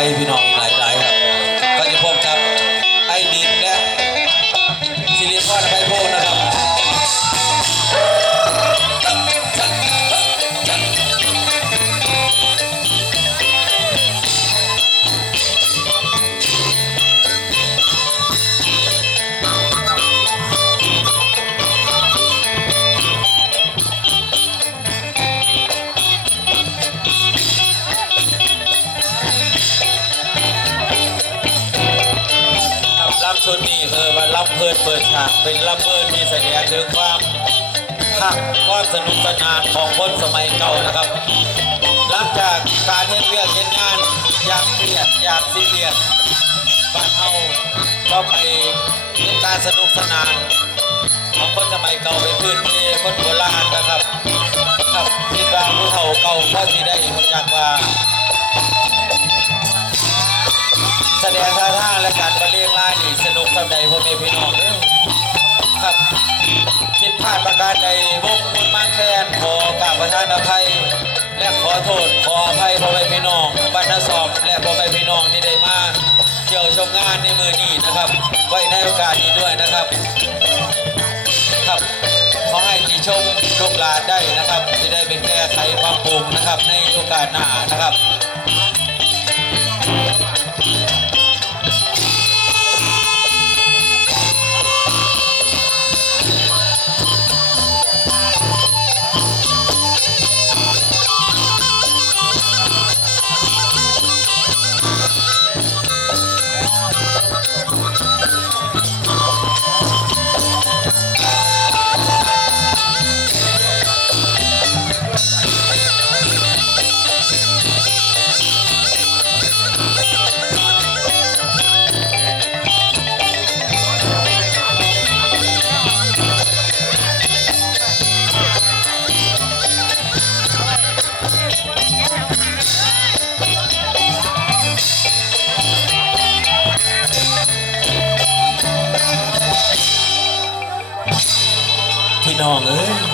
ภัยพี่น้อง ชุดนี้คือว่าลำเพลินเปิดฉากเป็นลำเพลินที่แสดงถึงความหักความสนุกสนานของคนสมัยเก่านะครับ หลังจากการเฮ็ดเวียกเฮ็ดงานอยากเครียดอยากซีเรียสบ้านเฮาก็ไปเล่นการสนุกสนานของคนสมัยเก่าเป็นพื้นที่คนโบราณนะครับ ครับคิดว่าผู้เฒ่าเก่าก็สิได้รู้จักว่า ประการใดวงมุนมาแคนขอกราบประทานอภัย และขอโทษขออภัยพ่อแม่พี่น้องบรรณสอบและพ่อแม่พี่น้องที่ได้มาเที่ยวชมงานในมือนี้นะครับ ไว้ในโอกาสนี้ด้วยนะครับ ครับขอให้ที่ชมลูกหลานได้นะครับ ที่ได้เป็นแก้ไขปรับปรุงนะครับ ในโอกาสหน้านะครับ planı